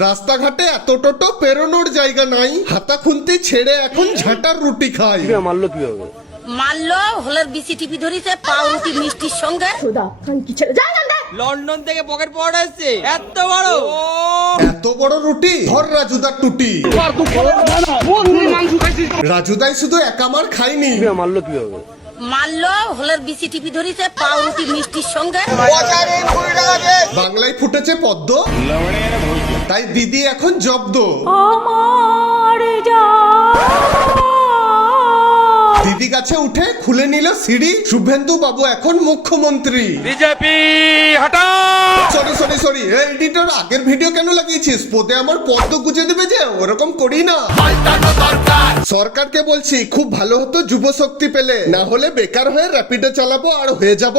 রাস্তাঘাটে এত টোটো পেরোনোর জায়গা নাই, হাতা খুন্তি ছেড়ে এখন ঝাঁটার রুটি খাই। মারলো কি হবে? মারলো হলের বিসি টিপি ধরেছে পাউরুটি মিষ্টির সঙ্গে। লন্ডন থেকে পকেট পাওয়ার আসছে এত বড় এত বড় রুটি ধর রাজুদার টুটি। রাজুদাই শুধু একামার খাইনি, মারলো কি হবে? মারলো হলের বিসি টিপি ধরেছে পাউরুটি মিষ্টির সঙ্গে। বাংলায় ফুটেছে পদ্ম, তাই দিদি এখন জব্দ। দিদি গাছে উঠে খুলে নিল সিঁড়ি, শুভেন্দু বাবু এখন মুখ্যমন্ত্রী। বিজেপি হটাও। সরি এডিটর, আগের ভিডিও কেন লাগিয়েছিস? পদে আমার পদ্ম গুজে দেবে যে, ওরকম করি না। সরকারকে বলছি খুব ভালো হতো যুব শক্তি পেলে, না হলে বেকার হয়ে র্যাপিডো চালাবো আর হয়ে যাব।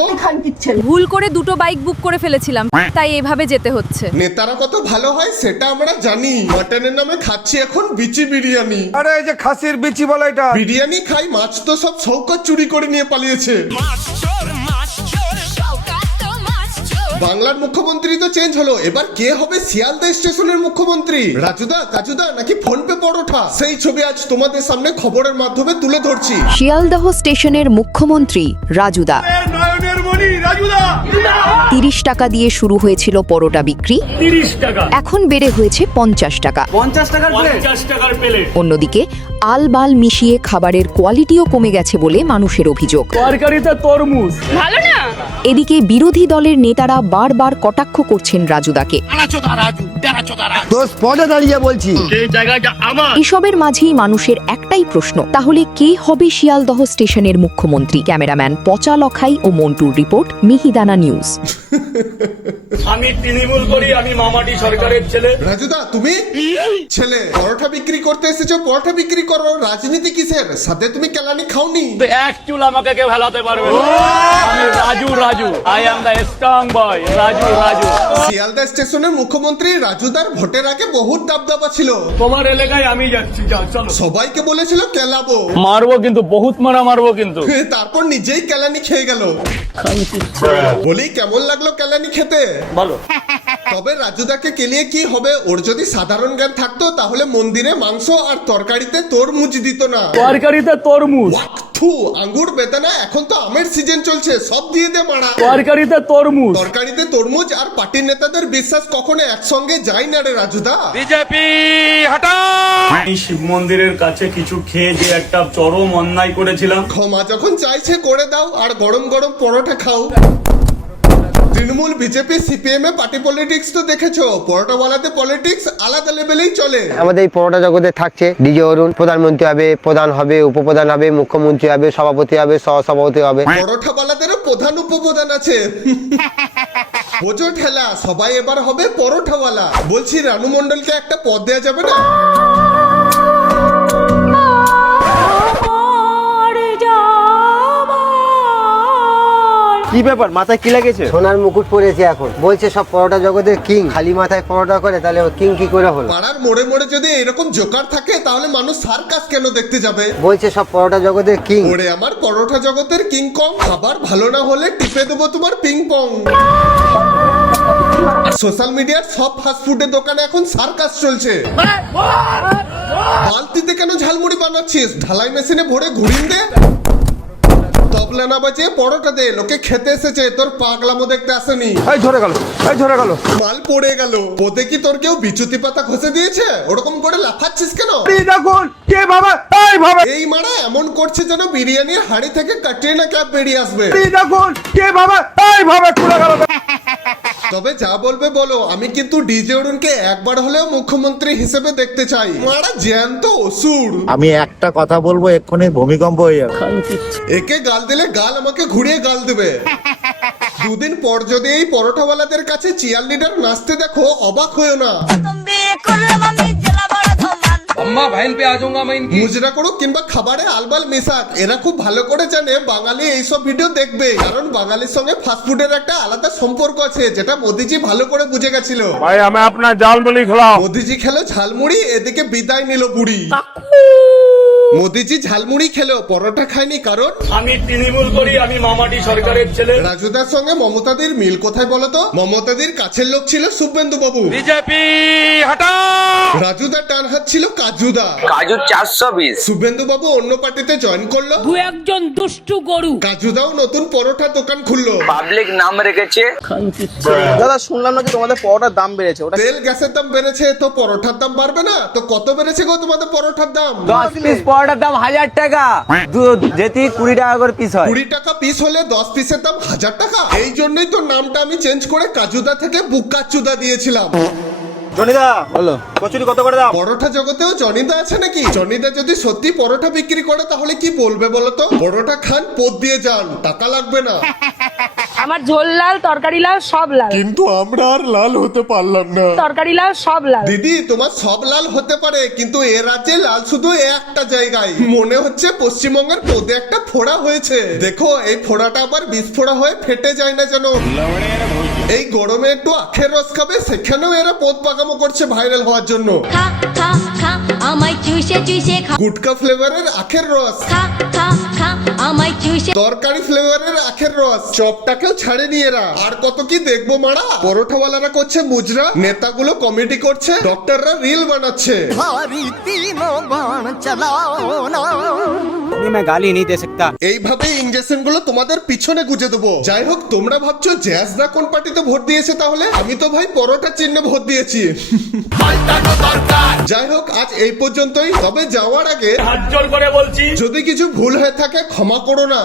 ভুল করে দুটো বাইক বুক করে ফেলেছিলাম, তাই এভাবে যেতে হচ্ছে। নেতারা কত ভালো হয় সেটা আমরা জানি। মাটনের নামে খাচ্ছি এখন বিচি বিরিয়ানি। আরে এই যে খাসির বিচি বলে এটা। বিরিয়ানি খাই, মাছ তো সব শৌকত চুরি করে নিয়ে পালিয়েছে। বাংলার মুখ্যমন্ত্রী তো চেঞ্জ হলো, এবার কে হবে শিয়ালদা স্টেশনের মুখ্যমন্ত্রী? রাজুদা কাজুদা নাকি ফোন পে পরোটা? সেই ছবি আজ তোমাদের সামনে খবরের মাধ্যমে তুলে ধরছি। শিয়ালদহ স্টেশনের মুখ্যমন্ত্রী রাজুদা। 30 টাকা দিয়ে শুরু হয়েছিল পরোটা বিক্রি, 30 টাকা এখন বেড়ে হয়েছে 50 টাকা। 50 টাকার প্লেট। 50 টাকার প্লেট। অন্যদিকে আলবাল মিশিয়ে খাবারের কোয়ালিটিও কমে গেছে বলে মানুষের অভিযোগ। তরকারিতে তরমুজ ভালো না। এদিকে বিরোধী দলের নেতারা বারবার কটাক্ষ করছেন রাজুদাকে। তো স্পটে দাঁড়িয়ে বলছি এই জায়গাটা আমার। এসবের মাঝেই মানুষের একটাই প্রশ্ন, তাহলে কে হবে শিয়ালদহ স্টেশনের মুখ্যমন্ত্রী? ক্যামেরাম্যান পচা লখাই ও মন্টুর রিপোর্ট, মিহিদানা নিউজ। আমি তৃণমূল করি, আমি মামাটি সরকারের ছেলে। রাজুদা তুমি ছেলে পরোটা বিক্রি করতে এসেছো, পরোটা বিক্রি করো, রাজনীতি কিসের? সাথে তুমি কেলানি খাওনি। তো এক চুল আমাকে কেউ হেলাতে পারবে না। আমি Raju, I am the strong boy, Raju. Sealdah স্টেশনের মুখ্যমন্ত্রী রাজুদার ভোটের আগে বহুত দাবদাবা ছিল। তোমার এলাকায় আমি যাচ্ছি, যাও চলো। সবাইকে বলেছিল কেলাবো, মারবো কিন্তু, বহুত মারবো কিন্তু। তারপর নিজেই কেলানি খেয়ে গেল। বলি কেমন লাগলো কেলানি খেতে? বলো। তবে রাজুদাকে কেলিয়ে কি হবে? ওর যদি সাধারণ জ্ঞান থাকতো তাহলে মন্দিরে মাংস আর তরকারিতে তরমুজ দিত না। তরকারিতে তরমুজ। থু, আঙ্গুর বেদানা, এখন তো আমের সিজন চলছে, সব দিয়ে দে মারা। তরকারিতে তরমুজ। তরকারিতে তরমুজ আর পার্টির নেতাদের বিশ্বাস কখনো একসঙ্গে যায় না রে রাজুদা। বিজেপি হটাও। এই শিব মন্দিরের কাছে কিছু খেয়ে যে একটা চরম অন্যায় করেছিলাম। ক্ষমা যখন চাইছে করে দাও, আর গরম গরম পরোটা খাও। তৃণমূল, বিজেপি, সিপিএম এ পার্টি পলিটিক্স তো দেখেছো, পরোটাওয়ালাতে পলিটিক্স আলাদা লেভেলেই চলে। আমাদের এই পরোটা জগতে থাকছে ডিজে অরুণ, প্রধানমন্ত্রী হবে, প্রধান হবে, উপপ্রধান হবে, মুখ্যমন্ত্রী হবে, সভাপতি হবে, সহসভাপতি হবে। পরোটাওয়ালাদেরও প্রধান উপপ্রধান আছে। বোঝো ঠেলা, সবাই এবার হবে পরোটাওয়ালা। বলছি রানু মন্ডলকে একটা পদ দেওয়া যাবে না? কি ব্যাপার, মাথায় কি লেগেছে? সোনার মুকুট পরেছে এখন, বলছে সব পরোটা জগতের কিং, খালি মাথায় পরোটা করে, তাহলে কিং কি করে হলো? পাড়ার মোড়ে মোড়ে যদি এরকম জোকার থাকে তাহলে মানুষ সার্কাস কেন দেখতে যাবে? বলছে সব পরোটা জগতের কিং। ওরে আমার পরোটা জগতের কিং কং, খাবার ভালো না হলে টিপে দেবো তোমার পিং পং। আর সোশ্যাল মিডিয়ার সব ফাস্টফুডের দোকানে এখন সার্কাস চলছে। বালতিতে কেন ঝালমুড়ি বানাচ্ছিস? ঢালাই মেশিনে ভরে ঘুরিয়ে দে। তবলা না বাজে পরোটা দে, লোকে খেতে এসেছে, তোর পাগলামো দেখতে আসেনি। এই ঝরে গেল। মাল পড়ে গেল। পদে কি তোর কেউ বিচুতি পাতা ঘষে দিয়েছে? ওরকম করে লাফাচ্ছিস কেন? দেখুন কে ভাবে, এই ভাবে, এই মারা এমন করছে যেন বিরিয়ানির হাড়ি থেকে ক্যাটরিনা ক্যাপ বেরিয়ে আসবে। দেখুন কে ভাবে, এই ভাবে খুলে গেল। তবে যা বলবে বলো, আমি কিন্তু ডিজে অরুণকে একবার হলেও মুখ্যমন্ত্রী হিসেবে দেখতে চাই। মারা জ্যান্ত অসুর। আমি একটা কথা বলবো, এক্ষুনি ভূমিকম্প হয়ে যাবে। একে গাল দিলে গাল আমাকে ঘুরিয়ে গাল দেবে। দুদিন পর যদি এই পরোটাওয়ালাদের কাছে চিয়ার লিডার নাচতে দেখো, অবাক হয়েও না। মুজরা করুক কিংবা খাবারে আলবাল মেশাক, এরা খুব ভালো করে জানে বাঙালি এইসব ভিডিও দেখবে, কারণ বাঙালির সঙ্গে ফাস্টফুডের একটা আলাদা সম্পর্ক আছে, যেটা মোদিজি ভালো করে বুঝে গেছিল। ভাই আমি আপনার ঝালমুড়ি খেলাম। মোদিজি খেলো ঝালমুড়ি, এদিকে বিদায় নিল বুড়ি। মোদিজি ঝালমুড়ি খেলেও পরোটা খায়নি কারণ আমি তৃণমূল করি, আমি মামাটি সরকারের ছেলে। রাজুদার সঙ্গে মমতাদির মিল কোথায় বলতো? মমতাদির কাছের লোক ছিল শুভেন্দু বাবু, বিজেপি হটাও। রাজুদার ডান হাত ছিল কাজুদা। কাজু 420। শুভেন্দু বাবু অন্য পার্টিতে জয়েন করলো, দু একজন দুষ্টু গরু কাজুদাও নতুন পরোটা দোকান খুললো। পাবলিক নাম রেখেছে। দাদা শুনলাম নাকি তোমাদের পরোটার দাম বেড়েছে, ওটা তেল গ্যাসের দাম বেড়েছে তো পরোটার দাম বাড়বে না? তো কত বেড়েছে গো তোমাদের পরোটার দাম? 10 পিস পরোটার দাম 1000 টাকা, যেটি 20 টাকা করে পিস হয়। 20 টাকা পিস হলে 10 পিসের দাম 1000 টাকা। এই জন্যই তো নামটা আমি চেঞ্জ করে কাজুদা থেকে বুকাচুদা দিয়েছিলাম। জনিদা বলো কচুরি কত করে দাম? পরোটা জগতেও জনিদা আছে নাকি? জনিদা যদি সত্যি পরোটা বিক্রি করে তাহলে কি বলবে বলতো? পরোটা খান পদ দিয়ে যান, টাকা লাগবে না। আমার ঝোল লাল, তরকারি লাল, সব লাল। কিন্তু আমরা আর লাল হতে পারলাম না। তরকারি লাল, সব লাল। দিদি তোমার সব লাল হতে পারে, কিন্তু এ রাজ্যে লাল শুধু একটা জায়গায়। মনে হচ্ছে পশ্চিমবঙ্গের পদে একটা ফোড়া হয়েছে। দেখো এই ফোড়াটা আবার বিস্ফোড়া হয়ে ফেটে যায় না যেন। এই গরমে একটু আখের রস খাবে, সেখানেও এরা পদ পাকামো করছে ভাইরাল হওয়ার জন্য। খা খা খা আমায় চুষে চুষে খা গুটকা ফ্লেভারের আখের রস, খা খা খা আমায় চুষে তরকারি ফ্লেভারের আখের রস, চপটাকেও ছাড়েনি এরা। আর কত কি দেখবো মারা। পরোটাওয়ালারা করছে মুজরা, নেতাগুলো কমেডি করছে, ডক্টররা রিল বানাচ্ছে। मैं गाली नहीं दे सकता। এইভাবে ইনজেকশন গুলো তোমাদের পিছনে গুজে দেবো। যাই হোক, তোমরা ভাবছো জ্যাজদা কোন পার্টিতে ভোট দিয়েছে? তাহলে আমি তো ভাই পরোটা চিহ্নে ভোট দিয়েছি। যাই হোক, আজ এই পর্যন্তই। তবে যাওয়ার আগে হাত জোর করে বলছি, যদি কিছু ভুল হয়ে থাকে ক্ষমা করো না।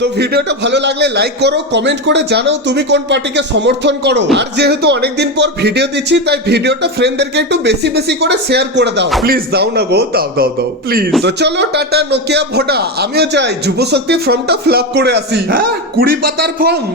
তো ভিডিওটা ভালো লাগলে লাইক করো, কমেন্ট করে জানাও তুমি কোন পার্টিকে সমর্থন করো। আর যেহেতু অনেকদিন পর ভিডিও দিচ্ছি, তাই ভিডিওটা ফ্রেন্ডদেরকে একটু বেশি বেশি করে শেয়ার করে দাও প্লিজ। দাও না গো, দাও দাও দাও প্লিজ। তো চলো টাটা নোকিয়া ভোটা, আমিও চাই যুবশক্তি ফর্মটা ফিল আপ করে আসি। হ্যাঁ, 20 পাতার ফর্ম।